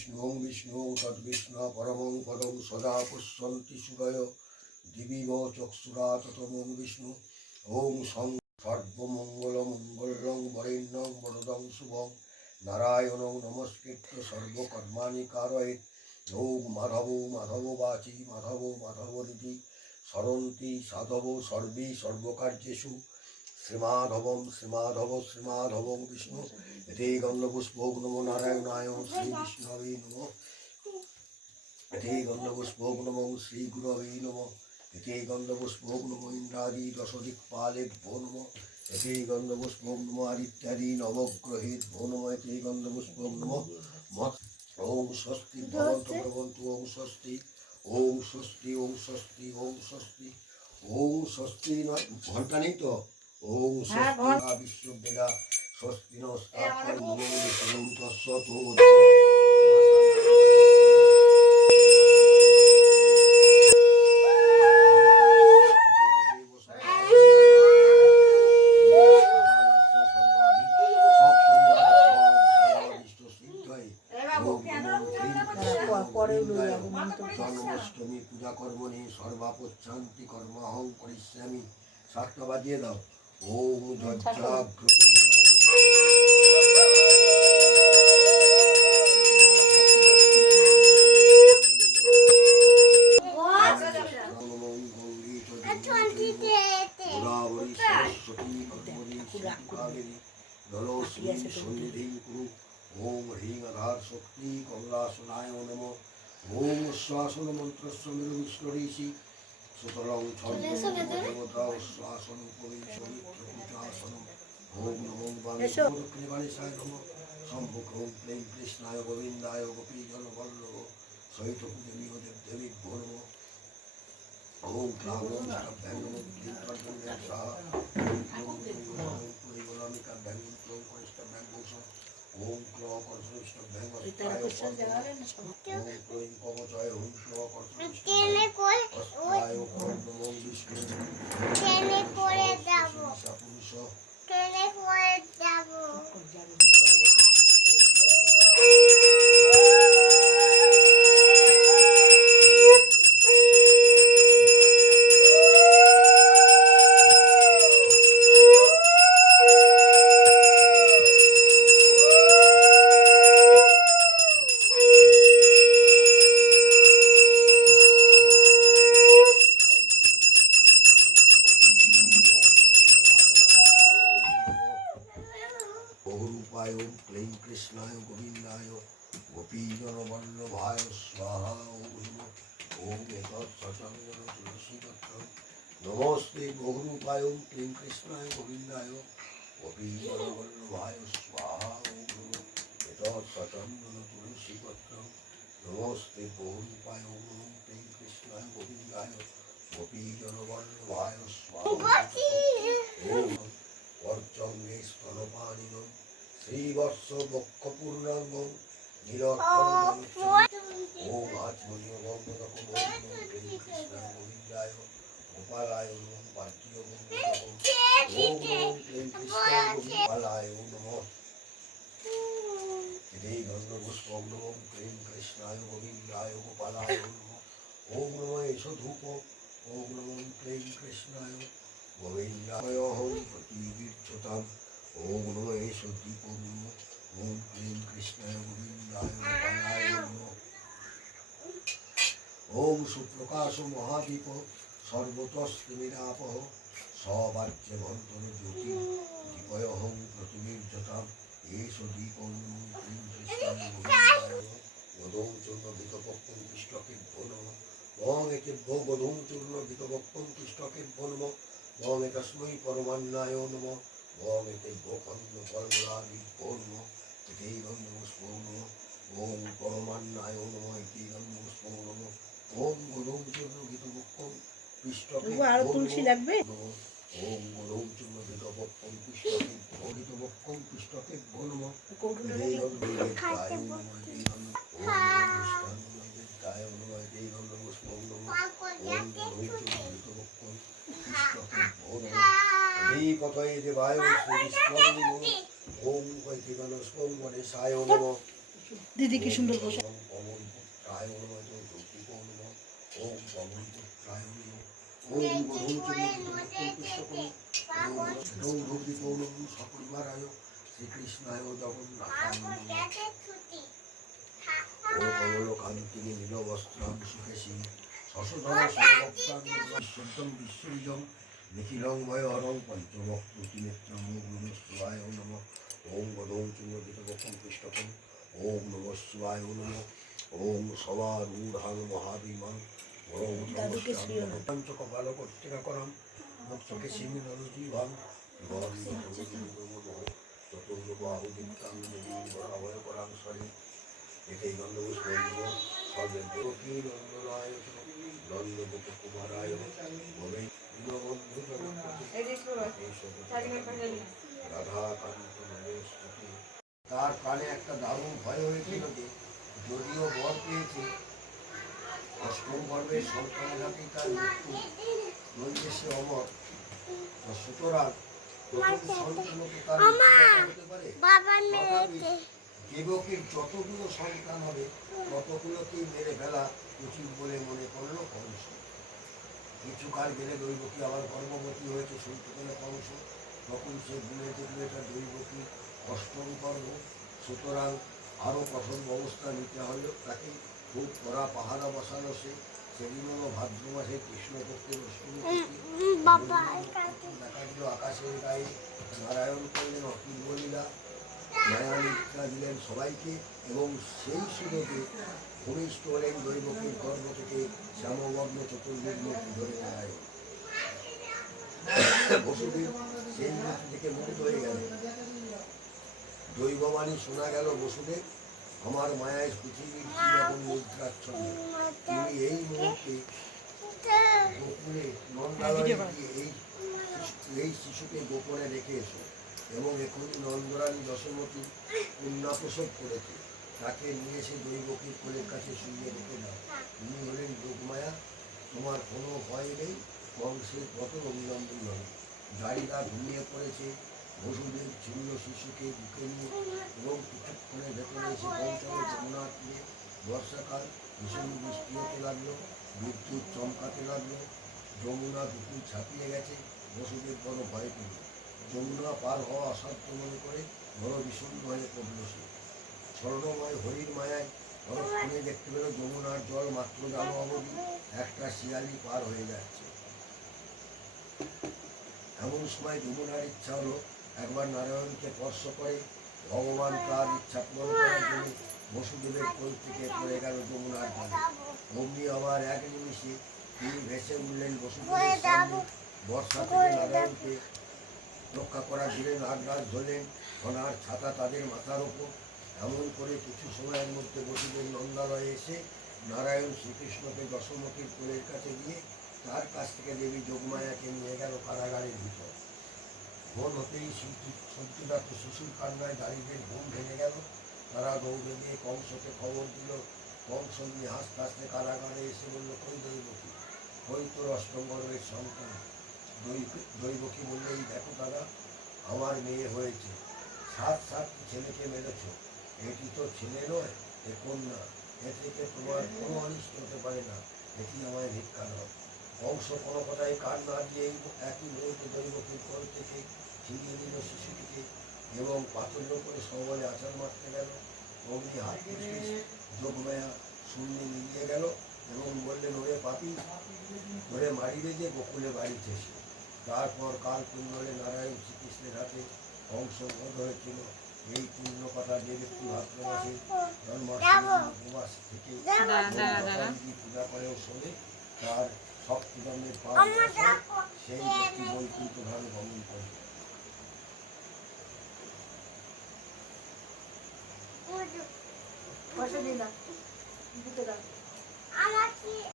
বিষ্ণু বিষ্ণু তদ্বিষ্ণু পরমং পদং সদা পুষ্যন্তি সুরয়। দিবিব চক্ষুরা ততমং বিষ্ণু। ওম সং সর্বমঙ্গল মঙ্গলং বরেণ্যং বরদং শুভং। নারায়ণং নমস্কৃত্য সর্বকর্মাণি কারয়ে। ওম মাধব মাধব বাচি মাধব মাধব রীতি সরন্তি সাধব সর্বি সর্বকার্যেষু। শ্রীমাধবম, শ্রীমাধব শ্রীমাধবং বিষ্ণু। এতে গন্ধপুষ্পক নমো নারায়ণায় শ্রী বিষ্ণবে নম। এতে গন্ধপুষ্পক নমো শ্রী গুরবে নম। এতে গন্ধপুষ্পক নমো ইন্দ্রাদি দশদিক্পালেভ্যো নম। এতে গন্ধপুষ্পক নমো আদিত্যাদি নবগ্রহেভ্যো নম। এতে গন্ধপুষ্পক নমো মত ওম স্বস্তি, ভবন্তু ভবন্তু, ওম স্বস্তি। ওম স্বস্তি ওম স্বস্তি ওম স্বস্তি। ওম স্বস্তি ঘণ্টা নেই তো? ওম হ্যাঁ, স্বস্তি বিশ্ববেদা স্বস্তি জন্মাষ্টমী পূজা কর্মণি সর্বাপচ্ছান্তি কর্ম অহং করিষ্যামি। সাতটা বাজিয়ে দাও। ওম কুরু ওম হ্রিং আধার শক্তি কমলাসনায় নম ওম শ্বাসন মন্ত্রস্ব মেরু সুতরাং ছন্দেবতা শ্বাসন উপবিশমিত্রকুচাসন ওম নমো এসো। বাণীশায় নম। সম্মুখ ওম ক্লীং কৃষ্ণায় গোবিন্দায় গোপীজন বল্লভ। সহিত পূজনীয় দেব দেবী নম ওম ক্লাম পরিগণামিকা ব্যঙ্গম ক্লোম কনিষ্ঠ ব্যঙ্গোষ ওম ক্ল কর্তৃষ্ট ব্যঙ্গ ওম বহুরূপায় ওম ক্লীং কৃষ্ণায় গোবিন্দায় গোপীজন বল্লভায় স্বাহা ওম নমঃ ওম এতৎ সচন্দন তুলসী পত্র নমস্তে বহুরূপায় ওম ক্লীং কৃষ্ণায় গোবিন্দায় গোপীজন বল্লভায় স্বাহা ওম নমঃ এতৎ শ্রীবৎস বক্ষ পূর্ণাঙ্গ ওম কৃষ্ণ গোবিন্দায় গোপালায় ওম পার্থিব ওম গোপালায় নমঃ হৃদে গঙ্গপুষ্পম নমঃ ক্লীং কৃষ্ণায় গোবিন্দায় গোপালায় নমঃ ওম নমঃ এষ ধূপ ওম নমঃ কৃষ্ণায় গোবিন্দায় অহং প্রতিবীর্যতাম নম নমঃ নমঃ সুপ্রকাশ মহাদীপ সর্বতস্তিমিরাপহ সবাচ্য ভন্তন জ্যোতি দীপয়হং নমঃ ক্লীং কৃষ্ণায় গোবিন্দায় গদৌ চূর্ণ বিতপক্ষম কৃষ্ণকে নম। ওম একে ভো গদৌ চূর্ণ বিতপক্ষম কৃষ্ণকে নম। ওম কর্মলাদি নম এতে গন্ধপুষ্প নম ওম পরমান্নায় গন্ধপুষ্প নম ওম কৃষ্ণকে তবু আরও তুলসী লাগবে? ওম গদৌ চূর্ণ বিতপক্ষম কৃষ্ণকে ভোগিতপক্ষম কৃষ্ণকে নম কৌটুটা वासुदेवाय श्रीकृष्णाय नमः ओम वैदिकान ओम गणेशाय नमः দিদি নিখিলং ভয় হরং পঞ্চভক্ত তিনেত্রং গুণ শিবায় নম। ওম গদং চুঙ্গিতবক্ষম পৃষ্ঠকম ওম নম শিবায় নম। ওম সবারূঢ়াং মহাবিমাং দাদুকে শুইও না। পঞ্চকপাল কর্তিকাকরম মুক্তকে সিমি নরজীবাং চতুর্বাহুদিত্যাং সরি। এটাই বন্ধু সর্বের দেবকী নন্দনায় নন্দগোপ কুমারায় ভবে তার কানে একটা দারুণ ভয় হয়েছিল যে যদিও বর পেয়েছে অষ্টম পর্বের সন্তানের হাতেই তার মৃত্যু। নইলে সে অমর। সুতরাং হতে দেবকীর যতগুলো সন্তান হবে ততগুলোকেই মেরে ফেলা উচিত বলে মনে করল কংস। কিছুকাল গেলে দৈবকী আবার গর্ভবতী হয়েছে শুনতে পেলে কংস তখন সে ভুলে দেখল এটা দৈবকী অষ্টম গর্ভ সুতরাং আরও কঠোর ব্যবস্থা নিতে হলো তাকে খুব কড়া পাহারা বসানো সে। সেদিন হলো ভাদ্র মাসে কৃষ্ণপক্ষের অষ্টমী দেখা দিল আকাশের গায়ে। নারায়ণ করলেন অপূর্ব লীলা নিদ্রা দিলেন সবাইকে এবং সেই সুযোগে ভূমিষ্ঠ হলেন দৈবকীর গর্ভ থেকে শ্যামবর্ণ চতুর্ভুজ মূর্তি ধরে নারায়ণ বসুদেব সেই মূর্তি থেকে মুক্ত হয়ে গেলেন। দৈববাণী শোনা গেল বসুদেব, আমার মায়ায় পৃথিবীর কি রকম মুদ্রাচ্ছন্ন তুমি এই মুহূর্তে গোকুলে নন্দালয়ে এই এই শিশুকে গোপনে রেখে এসো। এবং এখনই নন্দরানী দশমতী কন্যা প্রসব করেছে। তাকে নিয়ে এসে দৈবকীর কোলের কাছে শুয়ে রেখে দাও। তুমি হলেন যোগমায়া তোমার কোনো ভয় নেই, বংশের কত অবিলম্বী নয়। গাড়িরা ঘুমিয়ে পড়েছে বসুদেব ছিন্ন শিশুকে বুকে নিয়ে এবং কিছুক্ষণের ভেতরে এসে পৌঁছালো যমুনা তীরে বর্ষাকাল, ভীষণ বৃষ্টি হতে লাগল, বিদ্যুৎ চমকাতে লাগল, যমুনা দুপুর ছাপিয়ে গেছে, বসুদের বড় ভয় পেল যমুনা পার হওয়া অসাধ্য মনে করে বড় বিষণ্ণ হয়ে পড়ল সে স্বর্ণময় হরির মায়ায় পরক্ষণে দেখতে পেল যমুনার জল মাত্র জানো অবধি একটা শিয়ালি পার হয়ে যাচ্ছে। এমন সময় যমুনার ইচ্ছা হলো একবার নারায়ণকে স্পর্শ করে ভগবান তার ইচ্ছা পূরণ করার জন্য বসুদেবের কোল থেকে পড়ে গেল যমুনার জলে। অগ্নি আবার এক নিমিষে তিনি ভেসে উঠলেন বসুদেবের সামনে বর্ষা থেকে নারায়ণকে রক্ষা করার জন্য নাগরাজ ধরলেন। সোনার ছাতা তাদের মাথার ওপর। এমন করে কিছু সময়ের মধ্যে বসুদেব নন্দালয়ে এসে নারায়ণ শ্রীকৃষ্ণকে দশমতীর কোলের কাছে গিয়ে তার কাছ থেকে দেবী যোগমায়াকে নিয়ে গেল কারাগারের ভিতর। ভোর হতেই সত্যিদাত শিশুর কান্নায় দাঁড়িয়ে ঘুম ভেঙে গেল। তারা দৌড়ে গিয়ে কংসকে খবর দিল, কংস নিয়ে হাসতে হাসতে কারাগারে এসে বলল, কই দৈবকী কই তোর অষ্টম গর্ভের সন্তান? দৈবকী বললে এই দেখো দাদা, আমার মেয়ে হয়েছে। সাত সাতটি ছেলেকে মেরেছ। এটি তো ছেলে নয়, এ কন্যা। এ থেকে তোমার কোনো অনিষ্ট হতে পারে না। এটি আমায় ভিক্ষা নয় কংস কোনো কথায় কান না দিয়ে একই মুহূর্তে দৈবকীর কোল থেকে ছিনিয়ে দিল শিশুটিকে এবং পাথরের উপরে সবলে আচার মারতে গেল। অমনি হাত যোগমায়া শূন্যে মিলিয়ে গেল এবং বললেন ওরে পাপি ধরে মারিবে যে বকুলে বাড়িতে সে তারপর কাল কুণ্ডলে নারায়ণ শ্রীকৃষ্ণের হাতে অংশ বোধ হয়েছিল। এই পূর্ণ কথা যে ব্যক্তি ভাদ্র মাসে উপবাস থেকে পূজা করেও শোনে তার সব পূজনের পাপ সেই ব্যক্তি বৈকুণ্ঠ ধামে গমন করে। আমার কি